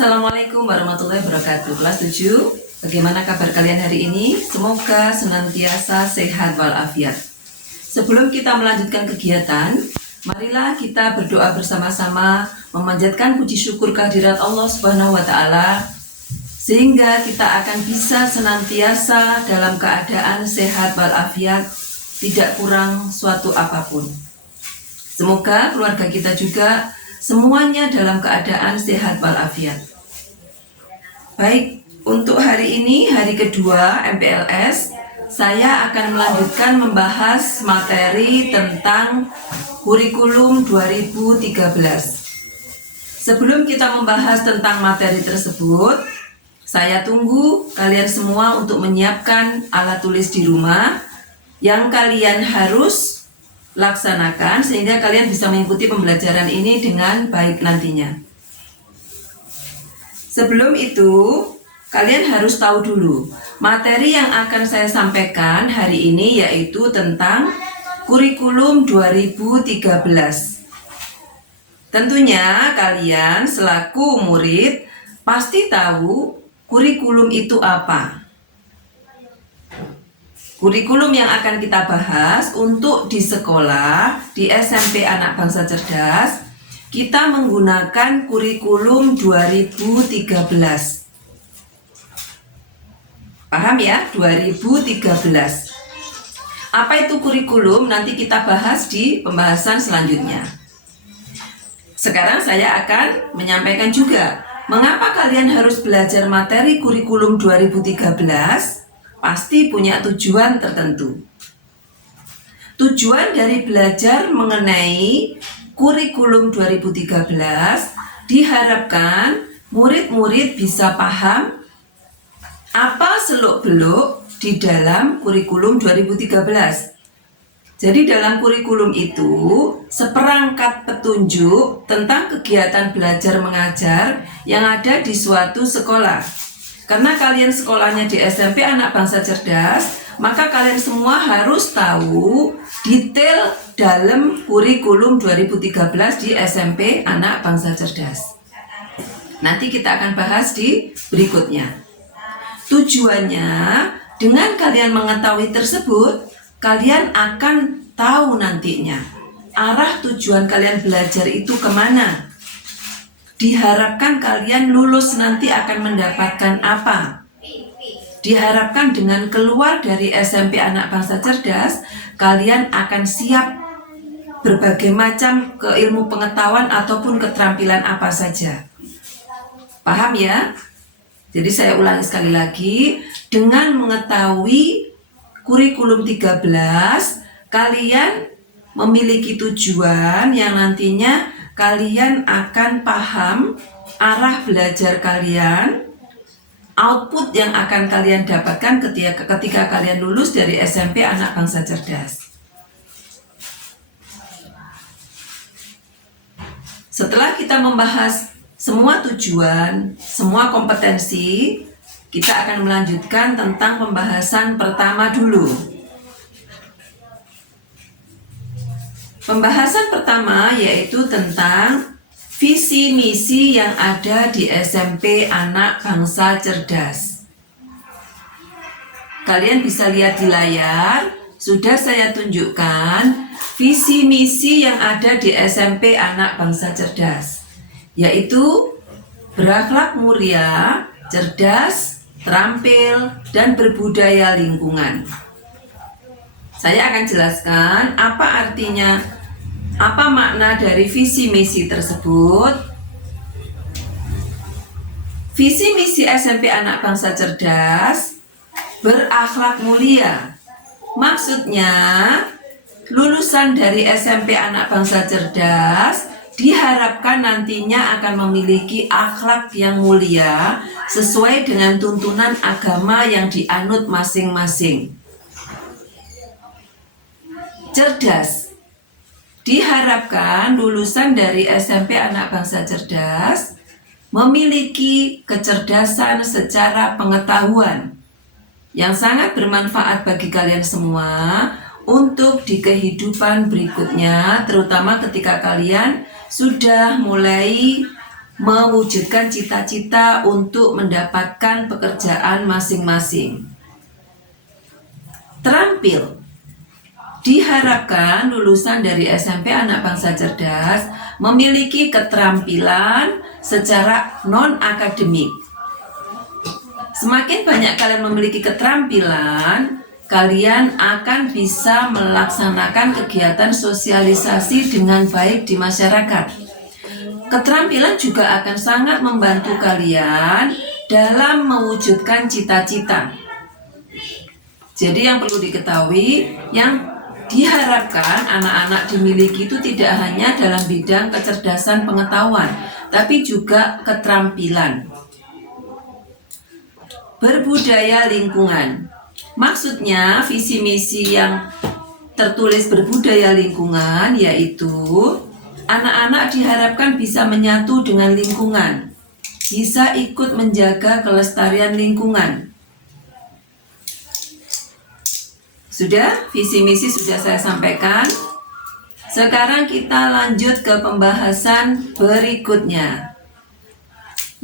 Assalamualaikum warahmatullahi wabarakatuh. Kelas 7, bagaimana kabar kalian hari ini? Semoga senantiasa sehat walafiat. Sebelum kita melanjutkan kegiatan, marilah kita berdoa bersama-sama memanjatkan puji syukur kehadirat Allah Subhanahu wa Ta'ala, sehingga kita akan bisa senantiasa dalam keadaan sehat walafiat, tidak kurang suatu apapun. Semoga keluarga kita juga semuanya dalam keadaan sehat walafiat. Baik, untuk hari ini, hari kedua MPLS, saya akan melanjutkan membahas materi tentang kurikulum 2013. Sebelum kita membahas tentang materi tersebut, saya tunggu kalian semua untuk menyiapkan alat tulis di rumah yang kalian harus laksanakan sehingga kalian bisa mengikuti pembelajaran ini dengan baik nantinya. Sebelum itu, kalian harus tahu dulu materi yang akan saya sampaikan hari ini, yaitu tentang kurikulum 2013. Tentunya kalian selaku murid pasti tahu kurikulum itu apa. Kurikulum yang akan kita bahas untuk di sekolah, di SMP Anak Bangsa Cerdas, kita menggunakan kurikulum 2013. Paham ya? 2013. Apa itu kurikulum? Nanti kita bahas di pembahasan selanjutnya. Sekarang saya akan menyampaikan juga, mengapa kalian harus belajar materi kurikulum 2013? Pasti punya tujuan tertentu. Tujuan dari belajar mengenai kurikulum 2013 diharapkan murid-murid bisa paham apa seluk-beluk di dalam kurikulum 2013. Jadi dalam kurikulum itu seperangkat petunjuk tentang kegiatan belajar mengajar yang ada di suatu sekolah. Karena kalian sekolahnya di SMP Anak Bangsa Cerdas, maka kalian semua harus tahu detail dalam kurikulum 2013 di SMP Anak Bangsa Cerdas. Nanti kita akan bahas di berikutnya. Tujuannya, dengan kalian mengetahui tersebut, kalian akan tahu nantinya arah tujuan kalian belajar itu kemana. Diharapkan kalian lulus nanti akan mendapatkan apa? Diharapkan dengan keluar dari SMP Anak Bangsa Cerdas, kalian akan siap berbagai macam keilmu pengetahuan ataupun keterampilan apa saja. Paham ya? Jadi saya ulangi sekali lagi, dengan mengetahui kurikulum 13, kalian memiliki tujuan yang nantinya kalian akan paham arah belajar kalian, output yang akan kalian dapatkan ketika kalian lulus dari SMP Anak Bangsa Cerdas. Setelah kita membahas semua tujuan, semua kompetensi, kita akan melanjutkan tentang pembahasan pertama dulu. Pembahasan pertama yaitu tentang visi misi yang ada di SMP Anak Bangsa Cerdas. Kalian bisa lihat di layar, sudah saya tunjukkan visi misi yang ada di SMP Anak Bangsa Cerdas, yaitu berakhlak mulia, cerdas, terampil, dan berbudaya lingkungan. Saya akan jelaskan apa artinya, apa makna dari visi misi tersebut. Visi misi SMP Anak Bangsa Cerdas berakhlak mulia. Maksudnya, lulusan dari SMP Anak Bangsa Cerdas diharapkan nantinya akan memiliki akhlak yang mulia sesuai dengan tuntunan agama yang dianut masing-masing. Cerdas, diharapkan lulusan dari SMP Anak Bangsa Cerdas memiliki kecerdasan secara pengetahuan yang sangat bermanfaat bagi kalian semua untuk di kehidupan berikutnya, terutama ketika kalian sudah mulai mewujudkan cita-cita untuk mendapatkan pekerjaan masing-masing. Terampil. Diharapkan lulusan dari SMP Anak Bangsa Cerdas memiliki keterampilan secara non-akademik. Semakin banyak kalian memiliki keterampilan, kalian akan bisa melaksanakan kegiatan sosialisasi dengan baik di masyarakat. Keterampilan juga akan sangat membantu kalian dalam mewujudkan cita-cita. Jadi yang perlu diketahui, yang diharapkan anak-anak dimiliki itu tidak hanya dalam bidang kecerdasan pengetahuan, tapi juga keterampilan. Berbudaya lingkungan. Maksudnya visi misi yang tertulis berbudaya lingkungan yaitu anak-anak diharapkan bisa menyatu dengan lingkungan, bisa ikut menjaga kelestarian lingkungan. Sudah, visi misi sudah saya sampaikan. Sekarang kita lanjut ke pembahasan berikutnya.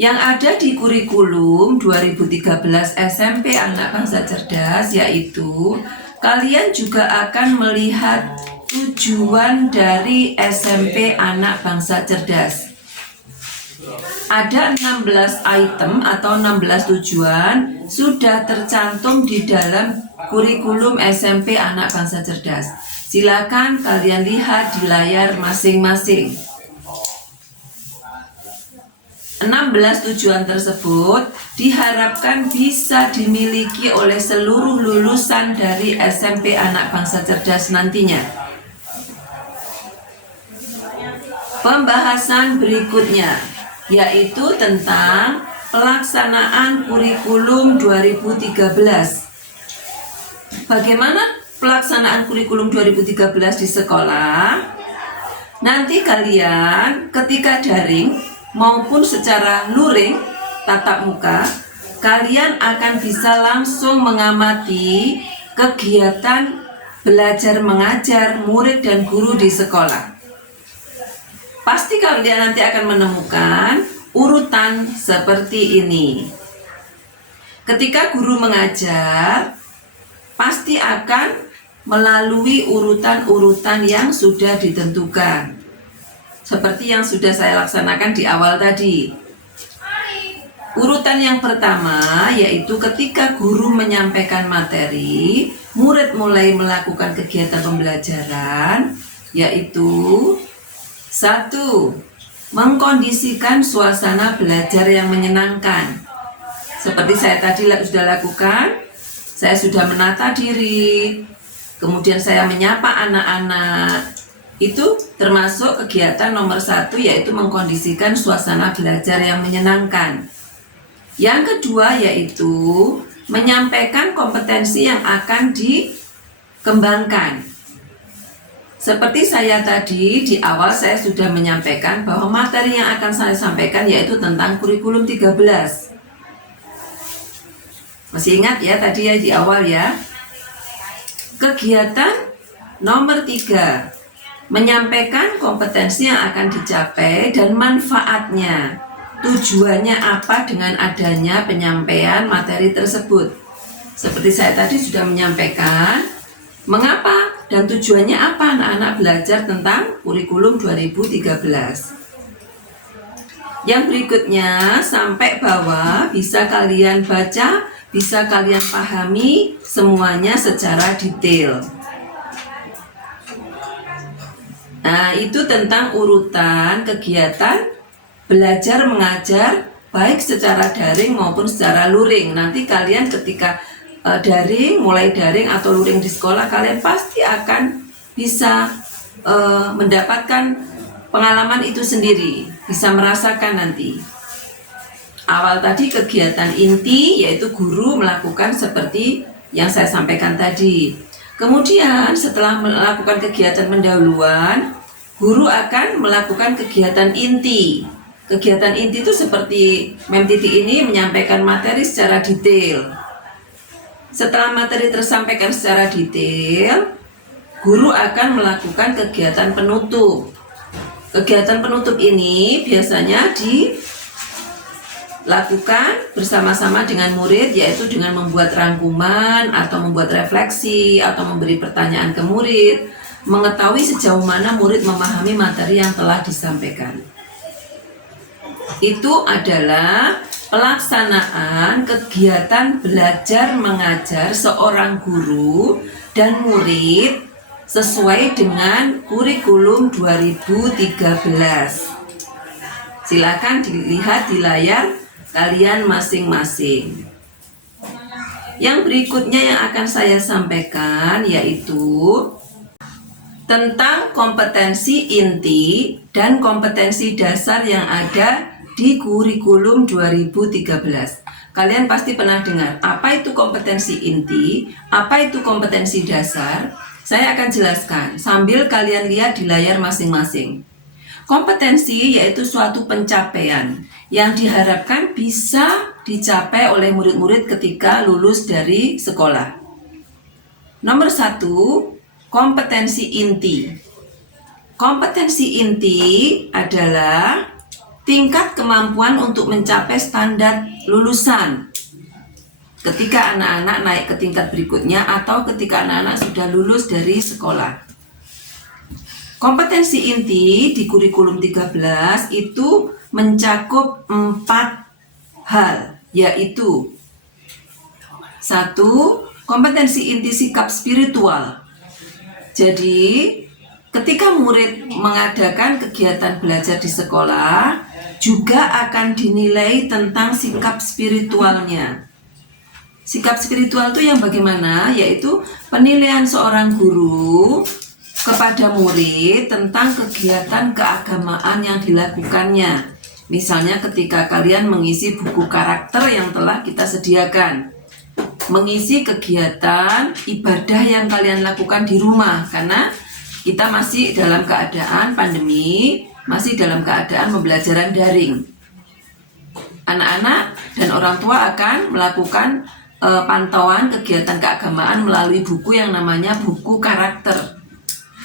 Yang ada di kurikulum 2013 SMP Anak Bangsa Cerdas yaitu kalian juga akan melihat tujuan dari SMP Anak Bangsa Cerdas. Ada 16 item atau 16 tujuan sudah tercantum di dalam kurikulum SMP Anak Bangsa Cerdas. Silakan kalian lihat di layar masing-masing. 16 tujuan tersebut diharapkan bisa dimiliki oleh seluruh lulusan dari SMP Anak Bangsa Cerdas nantinya. Pembahasan berikutnya yaitu tentang pelaksanaan kurikulum 2013. Bagaimana pelaksanaan kurikulum 2013 di sekolah? Nanti kalian ketika daring maupun secara luring tatap muka, kalian akan bisa langsung mengamati kegiatan belajar mengajar murid dan guru di sekolah. Pasti kalian nanti akan menemukan urutan seperti ini. Ketika guru mengajar, pasti akan melalui urutan-urutan yang sudah ditentukan. Seperti yang sudah saya laksanakan di awal tadi. Urutan yang pertama yaitu ketika guru menyampaikan materi, murid mulai melakukan kegiatan pembelajaran, yaitu 1. Mengkondisikan suasana belajar yang menyenangkan. Seperti saya tadi sudah lakukan, saya sudah menata diri, kemudian saya menyapa anak-anak. Itu termasuk kegiatan nomor 1 yaitu mengkondisikan suasana belajar yang menyenangkan. Yang kedua yaitu menyampaikan kompetensi yang akan dikembangkan. Seperti saya tadi di awal saya sudah menyampaikan bahwa materi yang akan saya sampaikan yaitu tentang kurikulum 13. Masih ingat ya tadi ya di awal ya. Kegiatan nomor 3, menyampaikan kompetensi yang akan dicapai dan manfaatnya. Tujuannya apa dengan adanya penyampaian materi tersebut. Seperti saya tadi sudah menyampaikan mengapa dan tujuannya apa anak-anak belajar tentang kurikulum 2013. Yang berikutnya sampai bawah bisa kalian baca, bisa kalian pahami semuanya secara detail. Nah, itu tentang urutan kegiatan belajar mengajar baik secara daring maupun secara luring. Nanti kalian ketika daring, mulai daring atau luring di sekolah, kalian pasti akan bisa mendapatkan pengalaman itu sendiri, bisa merasakan nanti. Awal tadi kegiatan inti yaitu guru melakukan seperti yang saya sampaikan tadi. Kemudian setelah melakukan kegiatan pendahuluan, guru akan melakukan kegiatan inti. Kegiatan inti itu seperti Mem Titi ini menyampaikan materi secara detail. Setelah materi tersampaikan secara detail, guru akan melakukan kegiatan penutup. Kegiatan penutup ini biasanya lakukan bersama-sama dengan murid, yaitu dengan membuat rangkuman atau membuat refleksi atau memberi pertanyaan ke murid, mengetahui sejauh mana murid memahami materi yang telah disampaikan. Itu adalah pelaksanaan kegiatan belajar mengajar seorang guru dan murid sesuai dengan kurikulum 2013. Silakan dilihat di layar kalian masing-masing. Yang berikutnya yang akan saya sampaikan yaitu tentang kompetensi inti dan kompetensi dasar yang ada di kurikulum 2013. Kalian pasti pernah dengar, apa itu kompetensi inti, apa itu kompetensi dasar. Saya akan jelaskan sambil kalian lihat di layar masing-masing. Kompetensi yaitu suatu pencapaian yang diharapkan bisa dicapai oleh murid-murid ketika lulus dari sekolah. Nomor 1, kompetensi inti. Kompetensi inti adalah tingkat kemampuan untuk mencapai standar lulusan ketika anak-anak naik ke tingkat berikutnya atau ketika anak-anak sudah lulus dari sekolah. Kompetensi inti di kurikulum 13 itu mencakup 4 hal, yaitu 1. Kompetensi inti sikap spiritual. Jadi, ketika murid mengadakan kegiatan belajar di sekolah, juga akan dinilai tentang sikap spiritualnya. Sikap spiritual itu yang bagaimana? Yaitu penilaian seorang guru kepada murid tentang kegiatan keagamaan yang dilakukannya. Misalnya ketika kalian mengisi buku karakter yang telah kita sediakan, mengisi kegiatan ibadah yang kalian lakukan di rumah, karena kita masih dalam keadaan pandemi, masih dalam keadaan pembelajaran daring. Anak-anak dan orang tua akan melakukan pantauan kegiatan keagamaan melalui buku yang namanya buku karakter.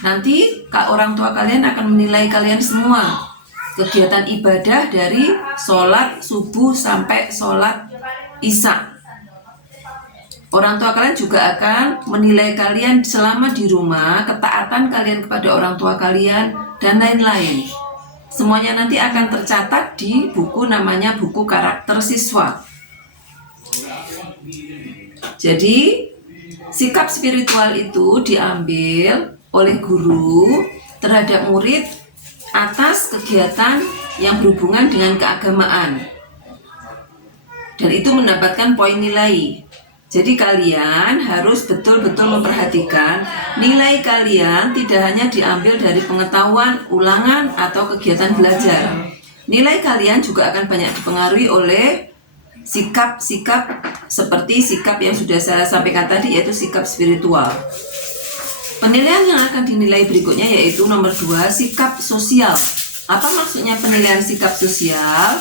Nanti orang tua kalian akan menilai kalian semua kegiatan ibadah dari sholat subuh sampai sholat isya. Orang tua kalian juga akan menilai kalian selama di rumah, ketaatan kalian kepada orang tua kalian, dan lain-lain. Semuanya nanti akan tercatat di buku namanya buku karakter siswa. Jadi, sikap spiritual itu diambil oleh guru terhadap murid atas kegiatan yang berhubungan dengan keagamaan. Dan itu mendapatkan poin nilai. Jadi kalian harus betul-betul memperhatikan nilai kalian tidak hanya diambil dari pengetahuan, ulangan, atau kegiatan belajar. Nilai kalian juga akan banyak dipengaruhi oleh sikap-sikap seperti sikap yang sudah saya sampaikan tadi, yaitu sikap spiritual. Penilaian yang akan dinilai berikutnya yaitu nomor 2, sikap sosial. Apa maksudnya penilaian sikap sosial?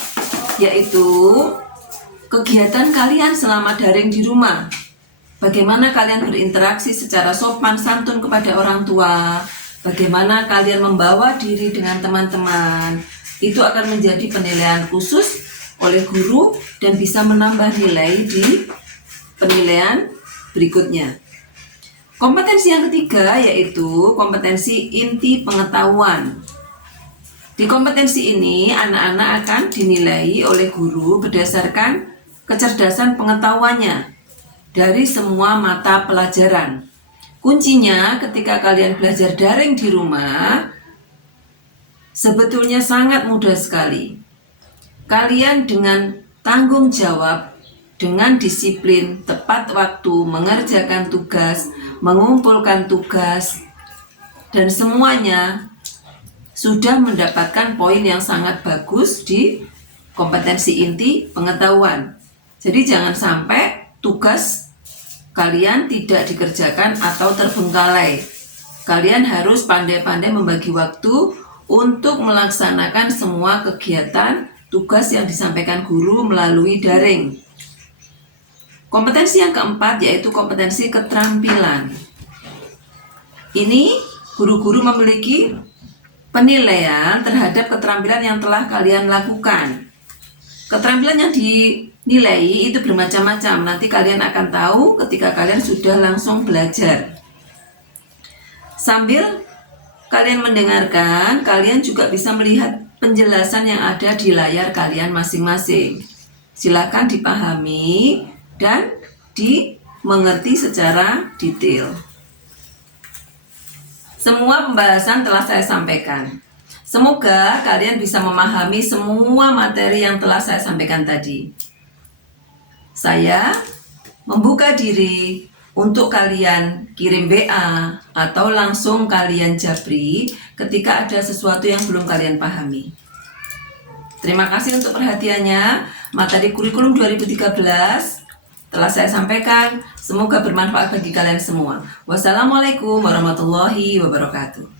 Yaitu kegiatan kalian selama daring di rumah. Bagaimana kalian berinteraksi secara sopan santun kepada orang tua, bagaimana kalian membawa diri dengan teman-teman. Itu akan menjadi penilaian khusus oleh guru dan bisa menambah nilai di penilaian berikutnya. Kompetensi yang ketiga yaitu kompetensi inti pengetahuan. Di kompetensi ini anak-anak akan dinilai oleh guru berdasarkan kecerdasan pengetahuannya dari semua mata pelajaran. Kuncinya ketika kalian belajar daring di rumah sebetulnya sangat mudah sekali. Kalian dengan tanggung jawab, dengan disiplin, tepat waktu, mengerjakan tugas, mengumpulkan tugas, dan semuanya sudah mendapatkan poin yang sangat bagus di kompetensi inti pengetahuan. Jadi jangan sampai tugas kalian tidak dikerjakan atau terbengkalai. Kalian harus pandai-pandai membagi waktu untuk melaksanakan semua kegiatan tugas yang disampaikan guru melalui daring. Kompetensi yang keempat yaitu kompetensi keterampilan. Ini guru-guru memiliki penilaian terhadap keterampilan yang telah kalian lakukan. Keterampilan yang dinilai itu bermacam-macam. Nanti kalian akan tahu ketika kalian sudah langsung belajar. Sambil kalian mendengarkan, kalian juga bisa melihat penjelasan yang ada di layar kalian masing-masing. Silakan dipahami dan dimengerti secara detail. Semua pembahasan telah saya sampaikan. Semoga kalian bisa memahami semua materi yang telah saya sampaikan tadi. Saya membuka diri untuk kalian kirim WA atau langsung kalian japri ketika ada sesuatu yang belum kalian pahami. Terima kasih untuk perhatiannya. Materi kurikulum 2013 telah saya sampaikan. Semoga bermanfaat bagi kalian semua. Wassalamualaikum warahmatullahi wabarakatuh.